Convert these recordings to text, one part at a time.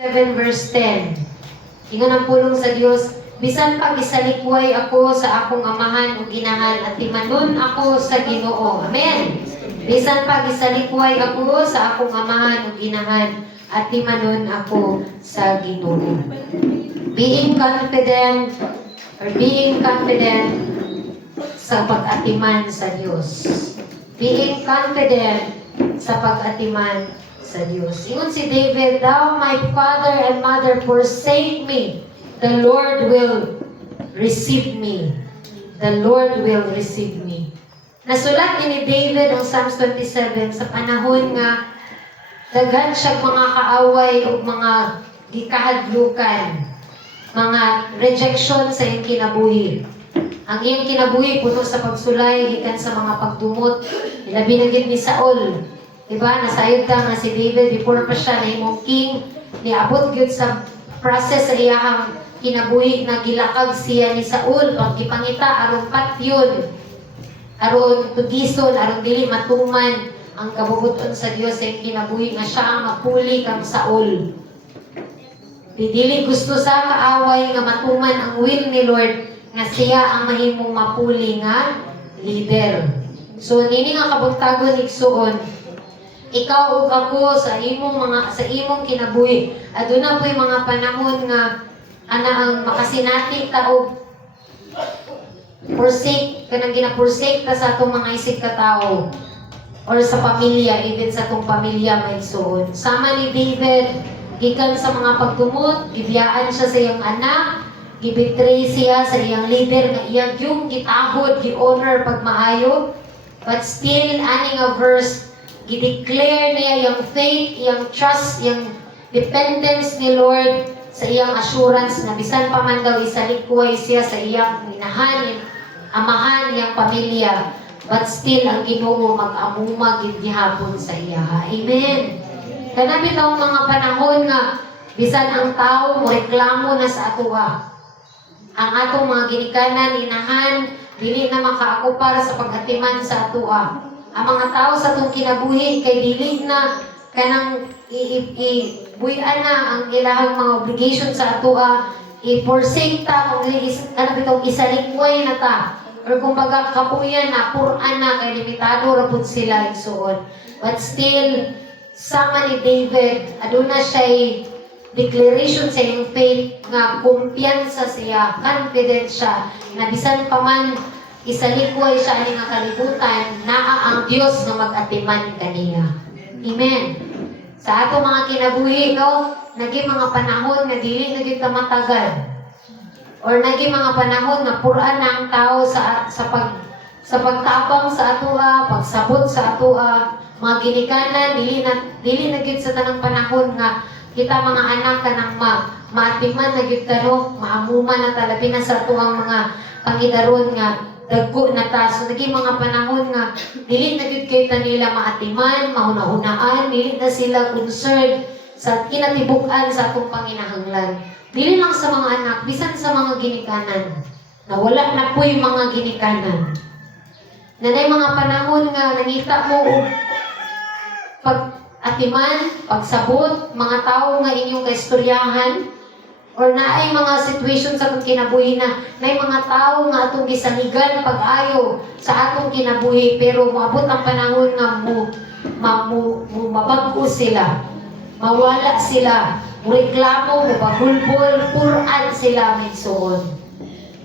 7 verse 10. Ingon ang pulong sa Dios, bisan pag isalikway ako sa akong amahan ug ginahan at timanon ako sa Ginoo. Amen. Bisan pag isalikway ako sa akong amahan ug ginahan at timanon ako sa Ginoo. Being confident sa pag-atiman sa Dios. Being confident sa pag-atiman sa Diyos. Ingon si David, "Thou, my father and mother, forsake me. The Lord will receive me. The Lord will receive me." Nasulat ni David ang Psalms 27 sa panahon nga daghan siya mga kaaway o mga gikahadlukan, mga rejection sa iyang kinabuhi. Ang iyang kinabuhi puno sa pagsulay gikan sa mga pagdumot. Ilabi na gid ni Saul. Diba? Nasayod ka nga si David before pa siya na imong king, niabot gyud sa process sa iyahang kinabuhi na gilakag siya ni Saul pag gipangita aron patyon, aron tugison, aron dili matuman ang kabubuton sa Dios sa kinabuhi nga siya ang mapuli kang Saul. Dili gusto sa kaaway nga matuman ang will ni Lord nga siya ang mahimong mapuli nga leader. So nini nga kabuntagon igsuon, ikaw ug ako sa imong kinabuhi. Aduna po'y mga panahon nga ana ang makasinati ta og forsake kanang gina-forsake ta sa atong mga isig ka tawo or sa pamilya, even sa atong pamilya may igsoon. Sama ni David gikan sa mga pagtumot, gibiyaan siya sa iyang anak, gibetray siya sa iyang leader nga iyang yung gitahod, gi-honor pagmaayo, but still ani nga verse i-declare niya yung faith, yung trust, yung dependence ni Lord sa iyang assurance na bisan pa man daw isalikway siya sa iyang inahan, amahan, iyang pamilya, but still ang Ginoo mag-amumag gihapon sa iya. Amen. Kanabi taong mga panahon nga bisan ang tao mo reklamo na sa atoa. Ang atong mga ginikanan, inahan, dili na makaakupar sa pag-atiman sa atoa. Ang mga tao sa itong kinabuhi kay dili na kanang buhian na ang ilahang mga obligation sa atoa, i-forsake ta kung kanang isalikway na ta or kumbaga kapuyan na, puran na kay limitado ra pud sila igsuon. But still sama ni David aduna siya declaration sa iyang faith nga kumpiyansa siya, confident siya na bisan pa man isalikway siya ani nga kalibutan, naa ang Dios nga mag-atiman kaniya. Amen. Sa ato mga kinabuhi, no, naging mga panahon nga dili na gyud ta matagal. Or naging mga panahon nga puran na ang tao sa pagtabang sa atoa, pagsabot sa atoa, mga ginikanan dili na gyud sa tanang panahon nga kita mga anak kanang maatiman na gyud kano, maamuman na talabi na sa atuang mga pangidaron nga dagko na ta. So naging mga panahon nga dili na gyud kay nila maatiman, mahuna-hunaan, dili na sila concerned sa kinatibuk-an sa atong panginahanglan. Dili lang sa mga anak, bisan sa mga ginikanan. Nawala na po'y mga ginikanan. Nanay mga panahon nga nangita mo pag-atiman, pagsabot, mga tao nga inyong kaistoryahan, or naay mga situation sa atong kinabuhi na may mga tao nga atong gisaligan pag-ayo sa atong kinabuhi, pero moabot ang panahon nga mabag-o sila, mawala sila, reklamo, mabagulbol, puran sila may suon.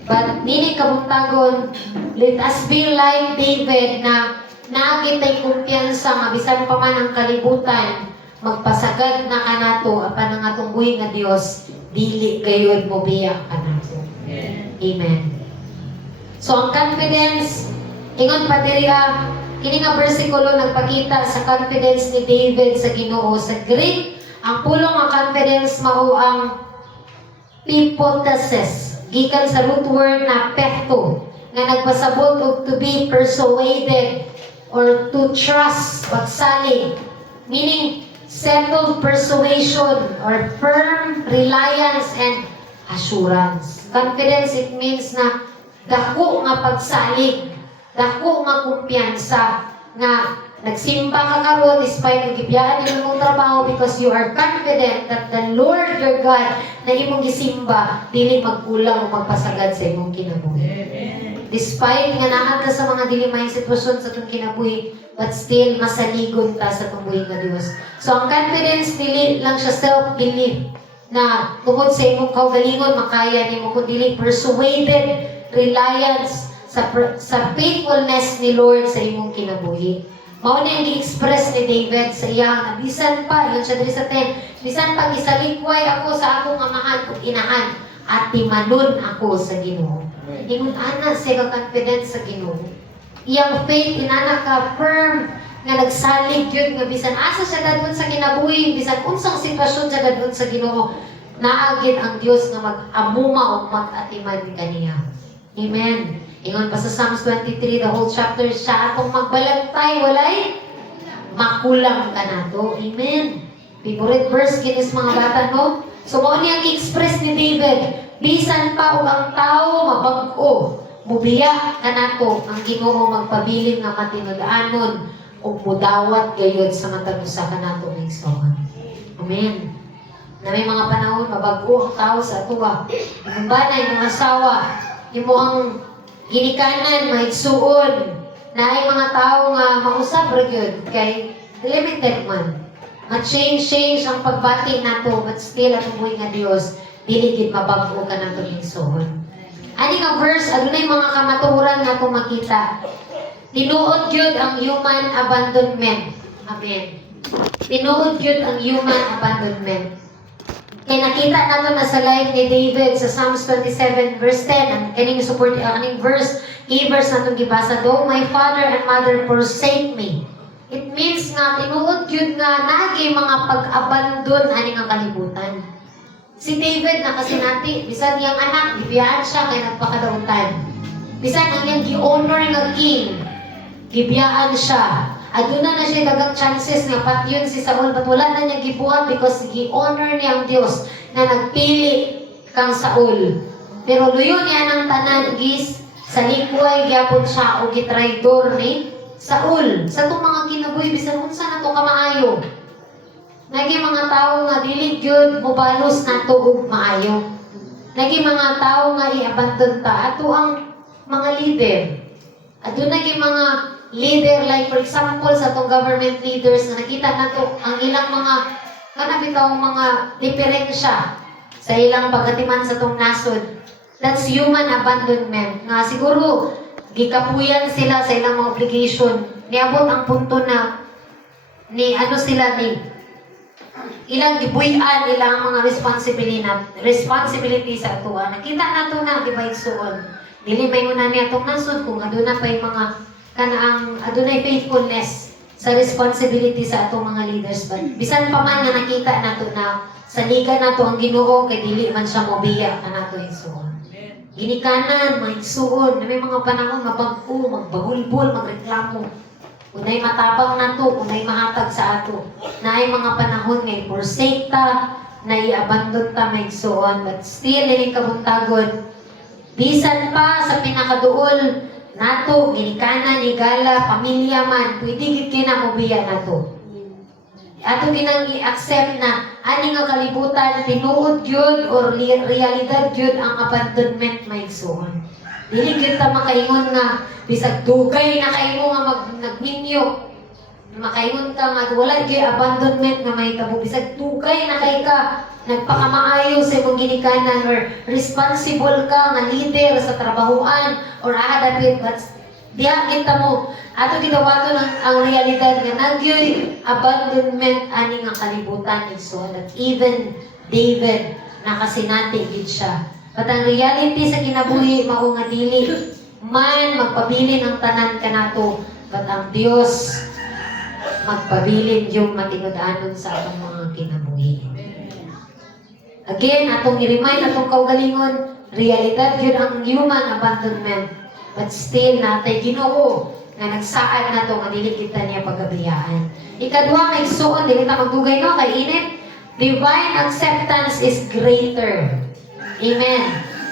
But nini kabuntagon, let us be like David na naagitay kumpiyansa nga bisan pa man ang kalibutan, magpasagad na kanato apan ang atong buhi nga Dios dili gayud mo biya kanato. Amen. So ang confidence, ingon pa diri kini nga bersikulo nagpakita sa confidence ni David sa Ginoo. Sa Greek, ang pulong nga confidence mao ang hypothesis, gikan sa root word na pekto, nga nagpasabot og to be persuaded or to trust, pagsalig, meaning settled persuasion or firm reliance and assurance. Confidence, it means na dako nga pagsalig, dako nga kumpiyansa, nga Nagsimba ka karon despite nagibiyaan nimo mong trabaho because you are confident that the Lord your God na imong gisimba dili magkulang o magpasagad sa imong kinabuhi. Despite nga naa ka sa mga dili may sitwasyon sa itong kinabuhi, but still masaligon ta sa itong buhay nga Dios. So ang confidence dili lang siya self-belief na tungod sa imong kaugalingon makaya nimo, kundi persuaded reliance sa faithfulness ni Lord sa imong kinabuhi. Mao na yung i-express ni David sa iyang na bisan pa, yun siya diri sa 10, bisan pa gisalikway ako sa akong amahan ug inahan at timanon ako sa Ginoo. Ingon ana siya ka confidence sa Ginoo. Iyang faith inana ka firm nga nagsalig yun nga bisan asa siya dadun sa kinabuhi, bisan unsang sitwasyon siya dadun sa Ginoo, naagid ang Dios nga mag-amuma o mag-atiman kaniya. Amen. Ingon pa sa Psalms 23, the whole chapter, siya atong magbalantay, walay makulang ka na to. Amen. Favorite verse, kinis mga bata, no? So, mo niyang i-express ni David, bisan pa o ang tao mabag-o, mubiya ka na to, ang Ginoo magpabiling nga matinudaanon o mudawat gayod sa matag usa ka na to ng isongan. Amen. Na may mga panahon, mabag-o ang tao sa atuwa. Ang banay, mga asawa, imo ang ginikanan, mahigsuon, na ay mga tao nga mausap ra gyud kay limited man. Ma-change ang pagbati nato, but still ang buhay nga Dios dili gid mabag-o ka nato higsuon. Ani nga verse adunay mga kamatuoran nato makita. Tinuod gyud ang human abandonment. Amen. Tinuod gyud ang human abandonment. Kaya nakita nato na sa life ni David sa Psalms 27 verse 10, ang kaning support kaning verse, i-verse natong gibasa, though my father and mother forsake me. It means nga tinuod gyud nga naagi mga pag-abandon ani nga kalibutan. Si David nakasinati, bisan iyang anak gibiyaan siya kay nagpakadautan. Bisan ang iyang gi-honor nga king, gibiyaan siya. Aduna na siya dagang chances nga patyon si Saul, but wala na niya gibuhat because gi-honor niya ang Dios na nagpili kang Saul. Pero luyo niya ng tanan gis sa likway gyapon siya o gitraidor ni Saul. Sa itong mga kinabuhi bisan unsa na to kamaayo. Nagi mga tao nga dili gyud mobalos nato og maayo. Nagi mga tao nga i-abandon ta ato ang mga leader. Aduna gi mga leader, like for example sa itong government leaders na nakita na to ang ilang mga kanabitaw mga diferensya sa ilang pagkatiman sa itong nasod. That's human abandonment. Nga siguro gikapuyan sila sa ilang mga obligation. Niabot ang punto na ni ilang gibuyan ilang mga responsibility sa atuan. Nakita na to na di ba igsuon. Dili may una niya itong nasod kung aduna pa yung mga kanaang adunay faithfulness sa responsibility sa atong mga leaders. But bisan pa man nga nakita nato na sa liga nato ang Ginoo kay dili man siya mobiya kanato igsuon. Ginikanan, maigsuon, na may mga panahon mabag-o, magbahulbol, magreklamo. Unay matabang nato, unay mahatag sa ato. Na ay mga panahon nga forsake ta, na i-abandon ta maigsuon, but still ini kabuntagon. Bisan pa sa pinakaduol nato, ginikanan, igala, pamilya man, pwede gid kinamobiya nato. Ato ginang i-accept na ani nga kalibutan, tinuod yun or realidad yun ang abandonment maigsuon. Dili gyud ta makaingon nga bisag dugay na kaimo nga nagminyo. Makaingon ka nga wala gyud abandonment nga mahitabo, bisag dugay na kay ka nagpakamaayo sa imong ginikanan or responsible ka nga leader sa trabahoan or dapit, but diha kita mo ato gidawaton ang realidad nga nagyoy abandonment ani nga kalibutan so that even David nakasinati gid siya. But ang reality sa kinabuhi mao nga dili man magpabilin ang tanan kanato, but ang Dios magpabilin yung matinud-anon sa atong mga kinabuhi. Again, atong i-remind atong kaugalingon, realidad yun ang human abandonment. But still, natay Ginoo nga nagsaad na to nga dili kita niya pagabiyaan. Ikaduha nga igsuon, dili ta magdugay no kay init. Divine acceptance is greater. Amen.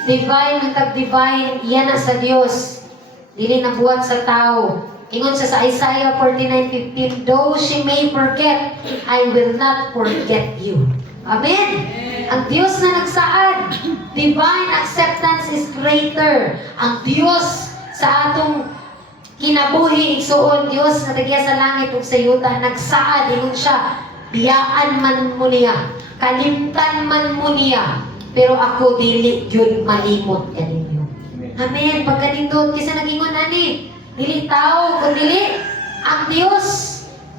Divine, matag divine, iyan na sa Dios. Dili nabuhat sa tao. Ingon siya sa Isaiah 49:15, though she may forget, I will not forget you. Amen. Ang Diyos na nagsaad, divine acceptance is greater. Ang Diyos sa atong kinabuhi, igsuon, Diyos na nagya sa langit ug sa yuta, nagsaad, ingon siya, biyaan man mo niya, kalimtan man mo niya, pero ako dili gyud malimot kaninyo. Amen. Pagkanindot kisa nagingon ani, dili tao kun dili ang Dios.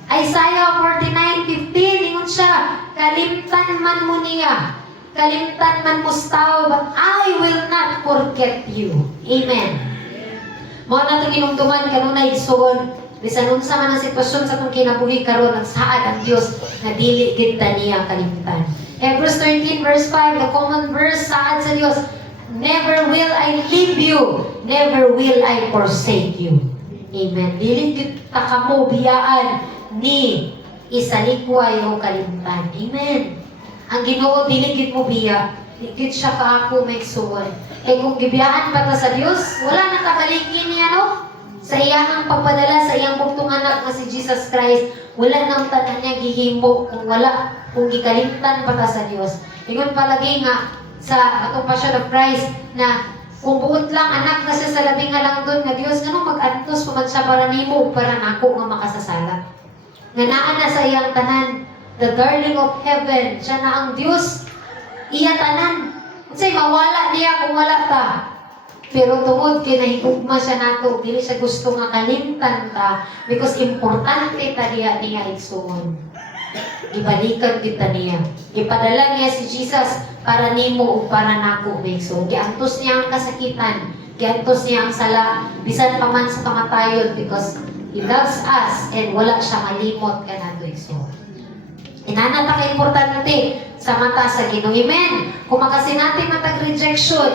Isaiah 49:15 ingon siya, kalimtan man mo niya, kalimtan man mo tao, but I will not forget you. Amen. Mao na itong inumduman kanunay igsuon, bisan unsa man ang sitwasyon sa itong kinabuhi karon, nagsaad ang Dios na dili gid ta niya kalimtan. Hebrews 13:5, the common verse, saad sa Dios, never will I leave you, never will I forsake you. Amen. Dili gid ta kamo biyaan ni isalikway o kalimtan. Amen. Ang Ginoo dili gid mo biya, gid siya kaako may igsuon. Kung gibiyaan pa ta sa Dios, wala na kabalikin niya, no? Sa iyang pagpadala sa iyang bugtong anak nga si Jesus Christ, wala nang tanan niya gihimo kung gikalimtan pa ta sa Dios. Ingon palagi nga sa atong Passion of Christ na kung buot lang anak na siya sa labing halangdon nga Dios, nganong mag-antos pa man siya para nimo para nako nga makasasala. Nga naa na sa iyang tanan, the darling of heaven, siya na ang Dios, iya tanan. Kasi mawala niya kung wala ta. Pero tungod kinahigugma siya nato, dili siya gusto nga kalimtan ta because importante ta niya igsuon. Ibalikan kita niya. Ipadala niya si Jesus para nimo o para nako igsuon. Giantos niya ang kasakitan, giantos niya ang sala, bisan pa man sa kamatayon because He loves us and wala siya malimot kanato igsuon. Inana ta ka importante sa mata sa Ginoo. Amen. Kung makasin natin matag rejection,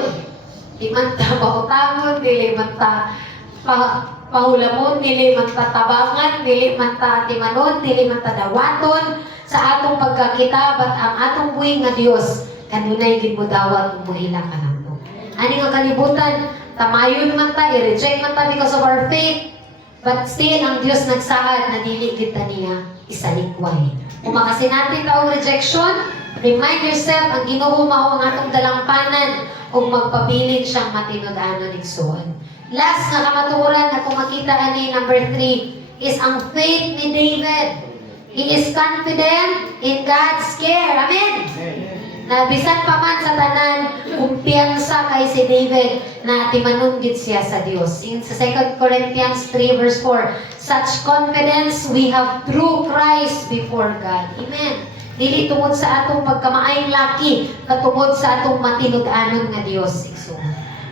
di man ta pautangon, dili man ta pahulamon, dili man ta tabangan, dili man ta timanon, dili man ta dawaton sa atong pagkakita, but ang atong buhi nga Dios kanunay gid mo dawat mo ila kanako. Ani nga kalibutan, tamayon man ta, i-reject man ta because of our faith, but still ang Dios nagsaad na dili gid ta niya isalikway. Kung makasin natin taong rejection, remind yourself, ang Ginoo mao ang atong dalampanan kung magpabilin siyang matinud-anon igsuon. Last nga kamatuoran na kung makita ani number 3 is ang faith ni David. He is confident in God's care. Amen. Na bisan pa man sa tanan, kumpiyansa kay si David na timanon gid siya sa Dios. In sa 2 Corinthians 3:4, such confidence we have through Christ before God. Amen. Dili tungod sa atong pagkamaayong laki, katungod sa atong matinud-anon nga Dios.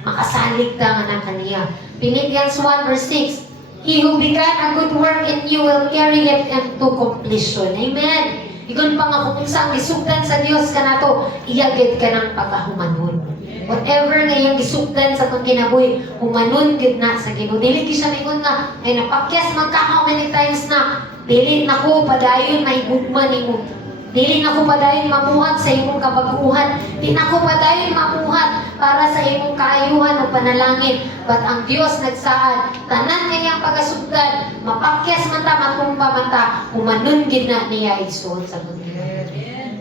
Makasalig ta nga na kaniya. Philippians 1:6, he who began a good work in you will carry it into completion. Amen. Igon pa nga kung saan gisugdan sa Dios kanato, iyagid ka ng pagkahumanon. Whatever nga iyang gisugdan sa itong kinabuhi, humanon gid na sa Ginoo. Dili siya mingon nga, ay napakyas magka how many times na, dili na ko padayon mahigugma nimo. Dili na ko padayon mamuhat sa imong kabaguhan. Dili na ko padayon mamuhat para sa imong kaayuhan o panalangin. But ang Dios nagsaad, tanan ngayang pagasugdan, mapakyas man ta, matumba man ta, humanon gid na niya igsuon sa mundo.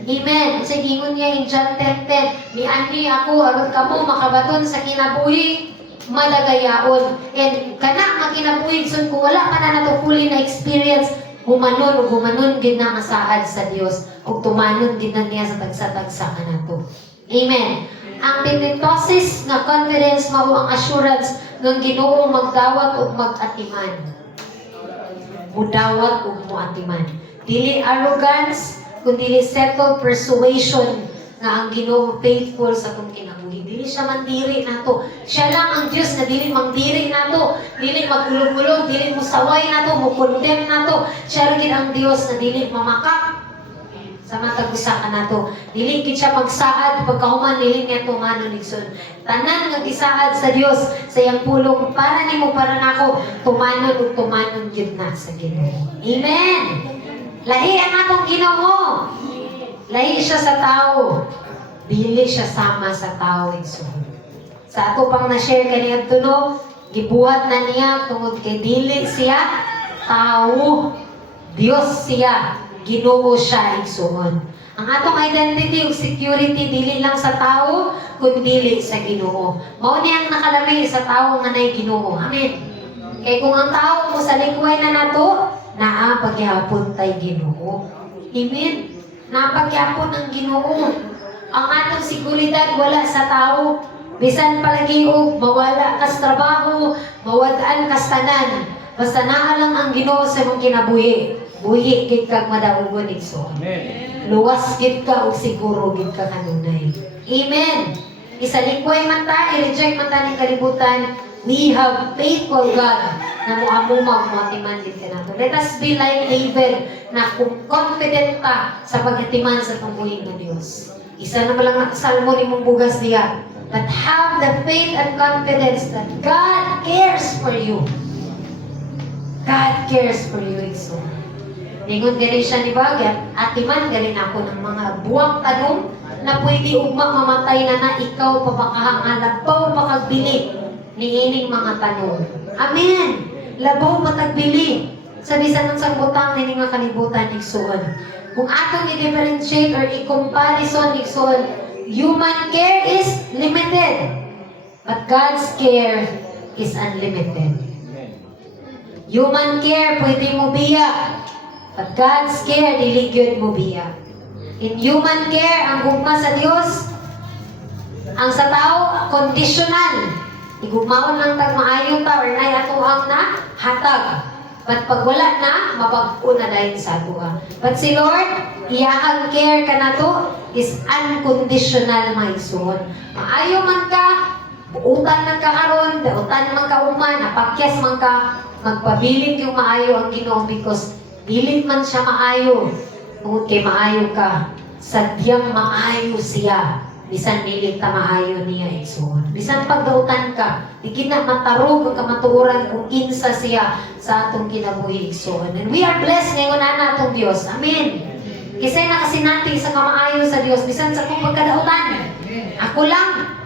Amen. Sa gingon niya in John 10:10, ni ani ako aron kamo makabaton sa kinabuhi madagayaon. And kana nga kinabuhi sun kung wala ka na nato fully na experience, humanon gid na nga saad sa Dios ug tumanon gid na niya sa tagsa-tagsa kanato. Amen. Ang pinitosis nga confidence mao ang assurance ng Ginoo magdawat ug mag-atiman. Mudawat ug moatiman. Dili arrogance, kundi settled persuasion nga ang Ginoo faithful sa atong kinabuhi. Dili siya mandiri nato. Siya lang ang Dios na dili mandiri nato, dili magulog-ulog, dili musaway nato, mo-condemn nato. Siya rin ang Dios na dili mamakak sa matag usa ka nato. Dili gid siya magsaad pagkahuman dili niya tumanon igsoon. Tanan nga gisaad sa Dios sa iyang pulong para nimo para nako, tumanon ug tumanon gid na sa Ginoo. Amen. Lahi ang atong Ginoo. Lahi siya sa tao. Dili siya sama sa tao igsoon. Sa ato pang na-share kaniadto no, Gibuhat na niya tungod kay dili siya tao. Dios siya. Ginoo siya igsuon. Ang atong identity ug security dili lang sa tao kundi dili sa Ginoo. Mao ni ang nakalami sa tao nga nay Ginoo. Amen. Kay kung ang tao mo sa likway na nato, naa pagyapon tay Ginoo. Amen. Napagyapon ang Ginoo. Ang atong seguridad wala sa tao. Bisan palagi og mawala kas trabaho, mawad-an kas tanan. Basta naa lang ang Ginoo sa imong kinabuhi. Buhi gid kag madaugon igsoon. Amen. Luwas gid ka og siguro gid ka kanunay. Amen. Isalikway man ta, i-reject man ta ning kalibutan, we have faithful God na moamumag mo atiman gid kanato. Let us be like David na confident ta sa pagatiman sa tungkulin ng Dios. Isa na lang salmo nimong bugas diya. But have the faith and confidence that God cares for you. God cares for you, Igso. Ningon galing siya ni Bagat, atiman galing ako ng mga buwang tanong na pwede ugma mamatay na ikaw papakahang labaw pakagbili ni ining mga tanong. Amen! Labaw patagbili. Sabi sa nang sangbutang ni nga kalibutan, Igsoon. Kung atong i-differentiate or i-comparison, Igsoon, human care is limited, but God's care is unlimited. Human care, pwede mo biya, but God's care, dili gyud mo biya. In human care, ang gugma sa Dios, ang sa tao, conditional. Igugmaon lang tag maayo ta or nay atuang na hatag. But pag wala na, mabag-o na dahil sa atua. But si Lord, iyahang care ka na to is unconditional, my son. Maayo man ka, utan man ka karon, utan man ka uma, napakyas man ka, magpabiling yung maayo ang Ginoo because dilit man siya maayo. Tungod kay maayo ka, sadyang maayo siya. Bisan dilit ta maayo niya igsoon. Bisan pagdautan ka, di na matarog ang kamatuoran kung kinsa siya sa atong kinabuhi igsoon. And we are blessed ngayon na natong Dios. Amen. Kasi nakasinati sa kamaayo sa Dios bisan sa kong pagkadautan. Ako lang.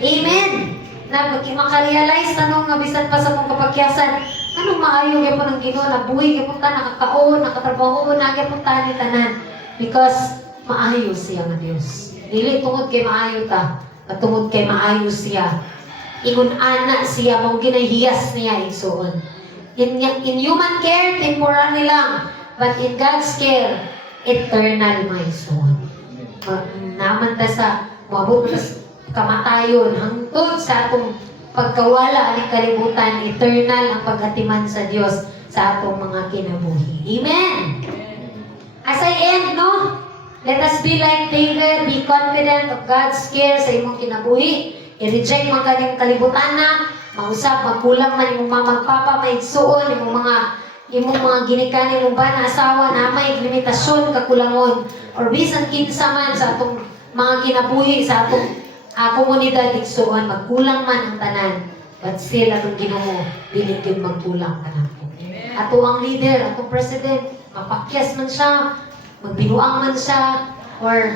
Amen. Na makarealize tanong nga bisan pa sa kong kapakyasan, anong maayo gyapon ang Ginoo na buhi gyapon ta nakakaon, nakatrabaho na gyapon ta ni tanan because maayo siya nga Dios. Dili tungod kay maayo ta, patungod kay maayo siya. Ingon ana siya mong ginahiyas niya igsoon. In human care, temporary lang, but in God's care, eternal, my son. Naman ta sa mabot ta sa kamatayon hangtod sa atong pagkawala aning kalibutan, eternal ang pagatiman sa Dios sa atong mga kinabuhi. Amen. As I end, no? Let us be like David, be confident of God's care sa imong kinabuhi. I-reject man kanyang kalibutan na, mausap, magkulang man imong mamagpapa, may igsuon, imong mga ginikanin imong ba na asawa na may limitasyon, kakulangon, or bisan kinsa man sa atong mga kinabuhi, sa atong komunidad igsuon, magkulang man ang tanan, but still atong Ginoo, dili gyud magkulang tanan po. Ato ang leader, atong president, mapakyas man siya, magbinuang man siya, or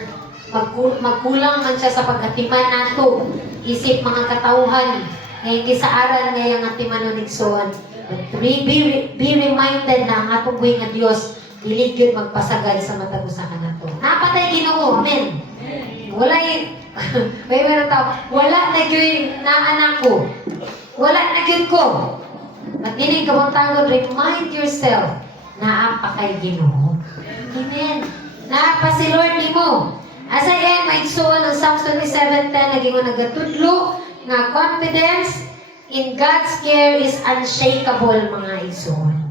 magkulang man siya sa pag-atiman nato, isip mga katauhan, ngayon gisaaran ngayang atiman nun igsoon. But be reminded na ang atong buhay nga Diyos, dili gyud magpasagad sa matag usahan nato. Napatay Ginoo, amen. Wala meron tao, wala na gyud na anak ko. Wala na gyud ko. At dinig kabuntagon, remind yourself na apa kay Ginoo. Amen. Naapa si Lord nimo. As I end, my soul, ng Psalms 27:10, naging ko nagatudlo na confidence in God's care is unshakable, mga igsoon.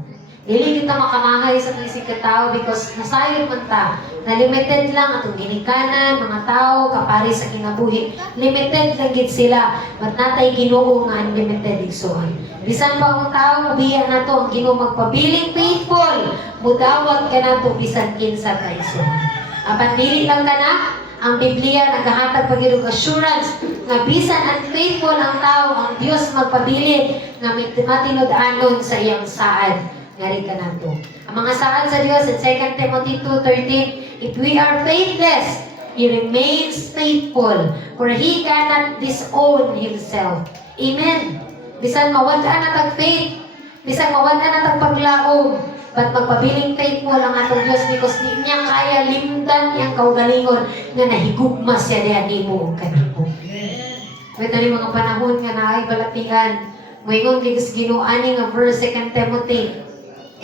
Dili kita makamahay sa mga isig katao because nasayod man ta na limited lang atong ginikanan, mga tao, kapari sa kinabuhi. Limited lang gid sila. But natay Ginoo nga unlimited igsoon. Bisan pa ang tao, mubiya na to ang Ginoo magpabiling faithful. Mudawat ka na to bisan kinsa ka igsoon. Apan dili lang ka na, ang Biblia naghahatag pagirog assurance nga bisan unfaithful ang tao, ang Dios magpabilin nga matinud-anon sa iyang saad. Ngari ka na to. Ang mga saad sa Diyos in 2 Timothy 2:13, if we are faithless, He remains faithful, for He cannot disown Himself. Amen. Bisan mawala na tag faith. Bisan mawala na tag paglaom. But magpabiling faithful ang atong Diyos because di niya kaya limdan niyang kaugalingon nga nahigugma siya diyan nimo ug kanimo. May tani mga panahon nga naay balatian. Moingon gigus Ginoo ani nga verse 2 Timothy.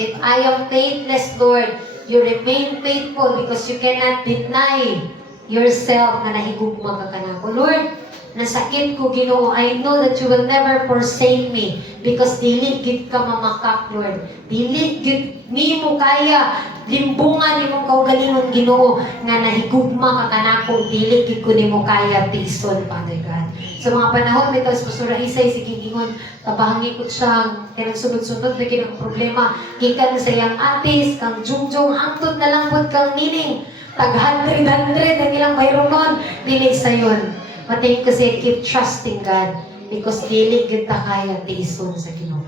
If I am faithless, Lord, you remain faithful because you cannot deny yourself nga nahigugma ka kanako. Lord, nasakit ko Ginoo. I know that you will never forsake me because dili gid ka mamakak, Lord. Dili gid nimo kaya limbungan imong kaugalingon Ginoo nga nahigugma ka kanako. Dili gid ko nimo kaya tison, Father God. Sa mga panahon bitaw sa Pastor Isay sige gingon tabahangi ko siya kanang sunod-sunod na kinang problema gikan sa iyang atis kang jungjong hangtod na lang pud kang nining tag 100 ang ilang bayronon dili sayon. Matay kasi keep trusting God because dili gid ta kaya tiison sa Ginoo.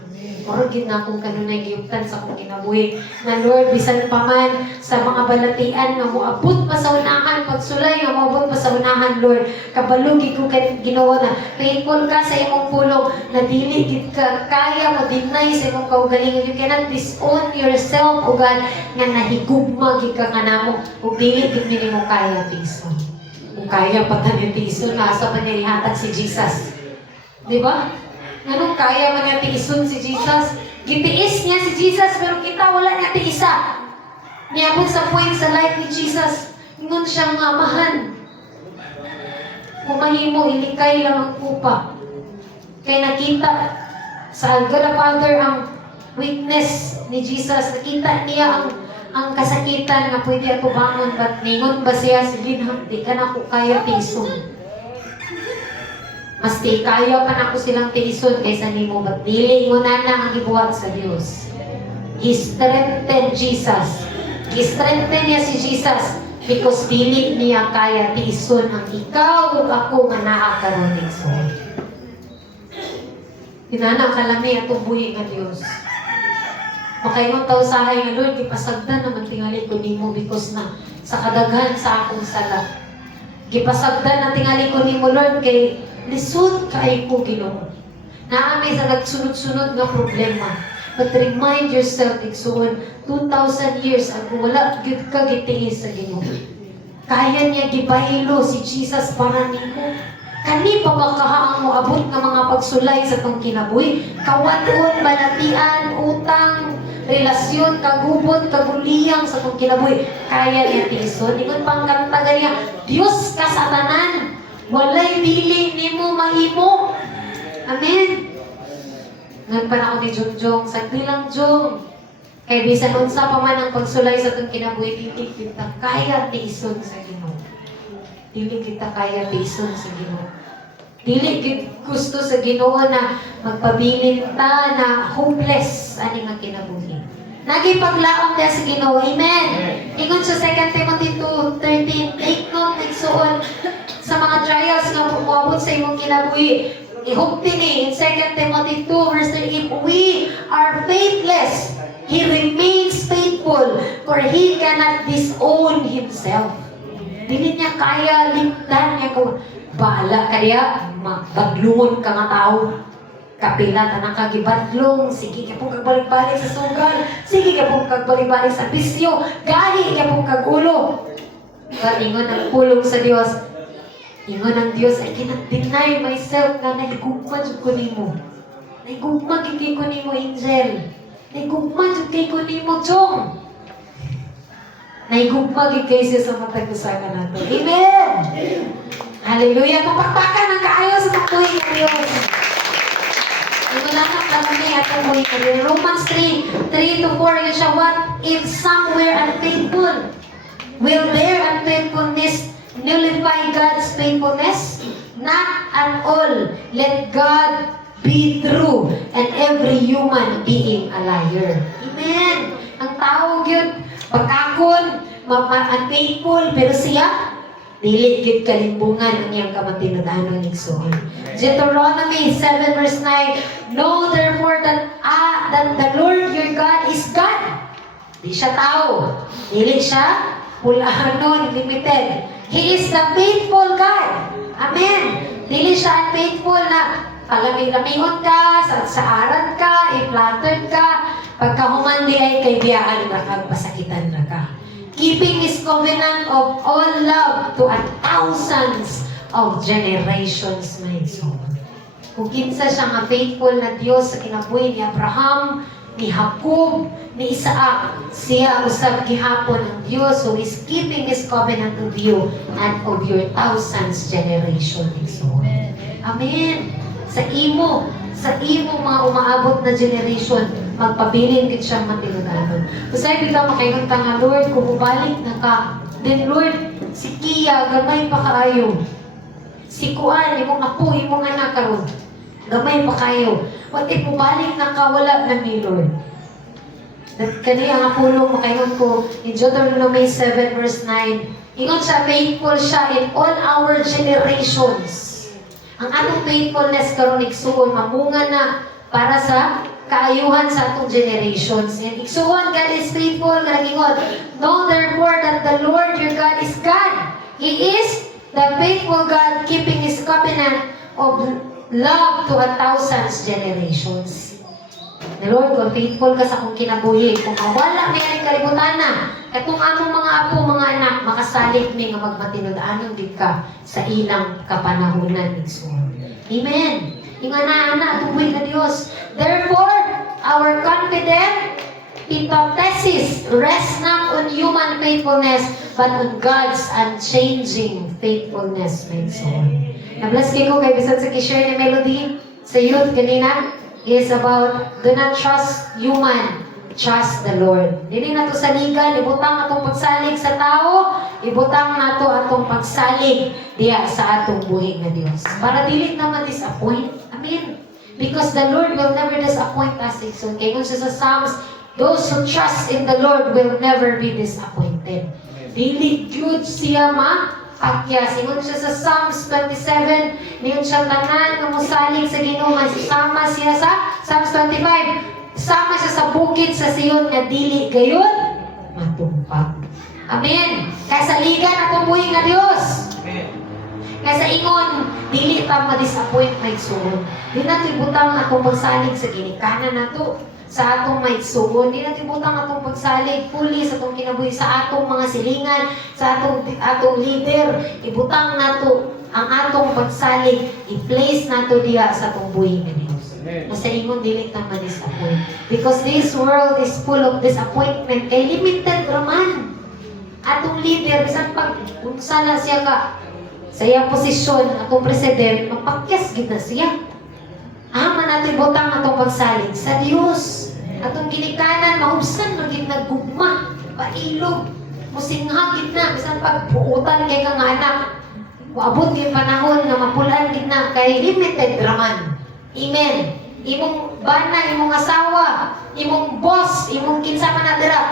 Moro gid na akong kanunay giyuptan sa akong kinabuhi na Lord bisan pa man sa mga balatian nga moabot pa sa unahan pagsulay nga moabot pa sa unahan Lord kabalo gid ko Ginoo na faithful ka sa imong pulong na dili gid ka kaya ma-deny sa imong kaugalingon. You cannot disown yourself o God nga nahigugma gid ka kanamo ug dili gid nimo kaya tison. Kung kaya patanitiso, nasa panirihatag si Jesus. Di ba? Anong kaya man niya tiisun si Jesus? Gitiis niya si Jesus, pero kita wala niya tiisa. Niabot sa point sa life ni Jesus, ingon siyang amahan. Kumahimo, ilikay lang ang kupa. Kaya nakita sa God the Father ang weakness ni Jesus. Nakita niya ang kasakitan nga pwede ako bangon, but ningon ba siya, sige na, di ka na ako kaya tiison. Mas di kaya pa na ako silang tiison kaysa nimo, but dili mo na ang gibuhat sa Dios. He strengthened Jesus. He strengthened niya si Jesus because dili niya kaya tiison ang ikaw ug ako nga naa karon igsoon. Tinana kalami atong buhi nga Dios. Makaingon taw sahay nga Lord, gipasagdan naman tingali ko nimo because na sa kadaghan sa akong sala. Gipasagdan na tingali ko nimo Lord kay lisod kay ko Ginoo. Naami sa nagsunod-sunod nga problema. But remind yourself, igsuon, 2,000 years ago, wala gid ka gitiis sa Ginoo. Kaya niya gibaylo si Jesus para nimo. Kani pa ba kahaang mo abot nga mga pagsulay sa tong kinabuhi? Kawadon, balatian, utang, relasyon, kagubot, kaguliyang sa tong kinabuhi. Kaya niya tiison. Ingon pang kanta ganiya, Dios ka sa tanan. Walay dili nimo mahimo. Amen. Ngan pa na ako ni Jongjong, sagdi lang Jong. Kay bisan unsa pa man ang pagsulay sa tong kinabuhi, dili kita kaya tiison sa Ginoo. Dili kita kaya tiison sa Ginoo. Dili gid gusto sa Ginoo na magpabilin ta na hopeless ani nga kinabuhi. Nagipaglaom ta sa Ginoo. Amen. Ingon sa 2 Timothy 2:13, take note igsuon sa mga trials nga moabot sa imong kinabuhi. I-hope ni in 2 Timothy 2 verse 3, if we are faithless, He remains faithful, for He cannot disown Himself. Dili niya kaya limtan niya kung bahala ka diya, magbadlungon ka nga tao. Kapila ta nang kagibadlong, sige ka pong kagbalik-balik sa sugal, sige ka pong kagbalik-balik sa bisyo, gahi ka pong kagulo. Ingon ang pulong sa Dios. Ingon ang Dios, I cannot deny myself na nahigugma jud ko nimo. Nahigugma gid ko nimo, Angel. Nahigugma jud ko nimo, Chong. Nahigugma gid kay siya sa matag usa ka nato. Amen. Hallelujah. Kapakpakan ang kaayo sa tuig ng Dios. Inulangan kami at tuig ng Dios. Romans 3:3-4 yun siya. What if some were unfaithful? Will their unfaithfulness nullify God's faithfulness? Not at all. Let God be true and every human being a liar. Amen. Ang tao yun, pagkakon, unfaithful, pero siya, dili gid kalimbungan ang iyang kamatinudanon igsoon. Deuteronomy 7 verse 9, know therefore that the Lord your God is God. Di siya tao. Dili siya pulahanon, limited. He is the faithful God. Amen. Dili siya unfaithful na palamig-lamihon ka, sa aran ka, i-flattered ka, pagka humandi ay kaibiyaan na kag pasakitan na ka. Keeping His covenant of all love to 1,000s of generations, my soul. Kung kinsa siya nga faithful na Dios sa kinabuhi ni Abraham, ni Jacob, ni Isaac, siya usab gihapon ang Dios who is keeping His covenant of you and of your 1,000s generation, my soul. Amen. Sa imo mga umaabot na generation, magpabilin din siyang matinudanon. Usay bitaw makaingon ka nga, Lord, kung ubalik na ka, then Lord, si Kia, gamay pa kaayo. Si Kuan, imong apo, imong anak karon, gamay pa kayo. What if ubalik na ka, wala na mi, Lord. Kani ang apulong makaingon ko, in Deuteronomy 7 verse 9, ingon siya, faithful siya in all our generations. Ang atong faithfulness karon igsuon mamunga na para sa kaayuhan sa atong generations. And igsuon, God is faithful, nga nagingon, know therefore that the Lord your God is God. He is the faithful God, keeping His covenant of love to 1,000s generations. The Lord, kung faithful ka sa kong kinabuhi, kung wala may aning kalibutan na, katong among mga apo, mga anak, makasalit ni nga magmatinud-anon din ka sa ilang kapanahunan ni Amen. Yung ana-ana, tubuhin na Diyos. Therefore, our confident hypothesis rests not on human faithfulness, but on God's unchanging faithfulness, my soul. Na-bless kayo kay bisan sa kishare ni Melody sa youth kanina is about do not trust human, trust the Lord. Dili na to saligan, ibutang atong pagsalig sa tao, ibutang nato atong pagsalig diya sa atong buhi nga Dios. Para dili na ma-disappoint. Amen. Because the Lord will never disappoint us. So, kaya kung siya sa Psalms, those who trust in the Lord will never be disappointed. Dili jud siya ma-akyas. Ingon siya sa Psalms 27, niyon siya tanan nga mosalig sa Ginoo, sama siya sa Psalms 25. Sama siya sa bukid sa Sion nga dili gayon matumpag. Amen. Kasaligan atong buhi nga Dios. Amen. Kaysa ingon, dili ta ma-disappoint may suon. Di nato ibutang atong pagsalig sa ginikanan nato, sa atong may suon. Di nato ibutang atong pagsalig fully sa atong kinabuhi, sa atong mga silingan, sa atong leader. Ibutang nato ang atong pagsalig, i-place nato diha sa atong buhi nga Dios. Kasi ingon dili ta ma-disappoint. Because this world is full of disappointment. Kay limited raman. Atong leader, bisan pag unsa na siya ka sa iyang posisyon, atong president, mapakyas gid na siya. Ama natin butang atong pagsalig sa Dios. Atong ginikanan, maubsan maging naggugma, pailog, musinghag gid na, bisan pag puutan kay kang anak. Waabot kay panahon nga mapulan gid na kay limited raman. Amen. Imong bana, imong asawa, imong boss, imong kinsa man na dira,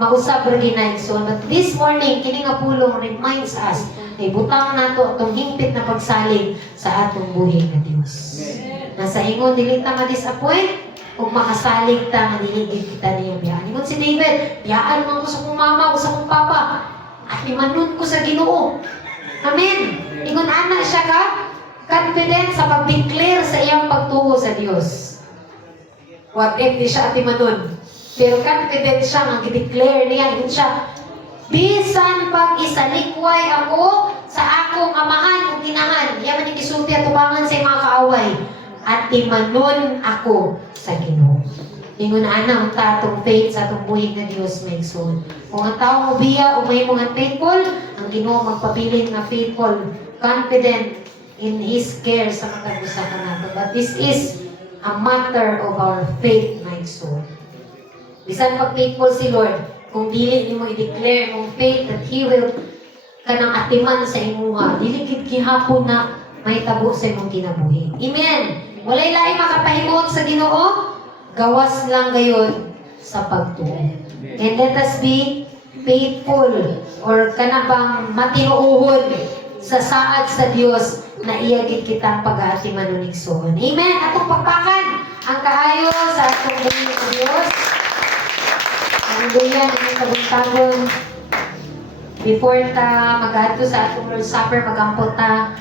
mausab ra ginay. So, but this morning, kini nga pulong reminds us na ibutang nato atong hingpit na pagsalig sa atong buhi nga Dios. Nasa ingon, dili ta ma-disappoint, kung makasalig ta nga dili kita niya biyaan. Ingon si David, biyaan man ko sa kong mama o sa kong papa, at imanon ko sa Ginoo. Amen. Ingon ana siya ka, confident sa pag-declare sa iyang pagtuo sa Dios. What if di siya atimanon? Pero confident siya nga i-declare niya, yun siya, bisan pag isalikway ako sa akong amahan o tinahan, yaman yung isulti at tubangan sa mga kaaway, at imanon ako sa Ginoo. Ingon na ang tatong faith sa atong buhi nga Dios may soul. Kung ang tao mo biya o may mga faithful, ang Ginoo magpabilin na faithful, confident in His care sa matag usa ka nato. But this is a matter of our faith, my soul. Bisan pag faithful si Lord, kung dili nimo i-declare mong faith that He will kanang atiman sa imuha, dili gid gihapon na may tabo sa imong kinabuhi. Amen. Walay lain makapahimot sa Ginoo, gawas lang gayon sa pagtuo. And let us be faithful or kanabang matinuuhon sa saad sa Dios na iyagid kitang pag-aatiman ng igsoon. Amen. Atong pagpakan ang kaayo sa atong buhi ng Dios. Hallelujah, ang tabong-tabong. Before ta mag-ato sa atong Lord's Supper, magampot ta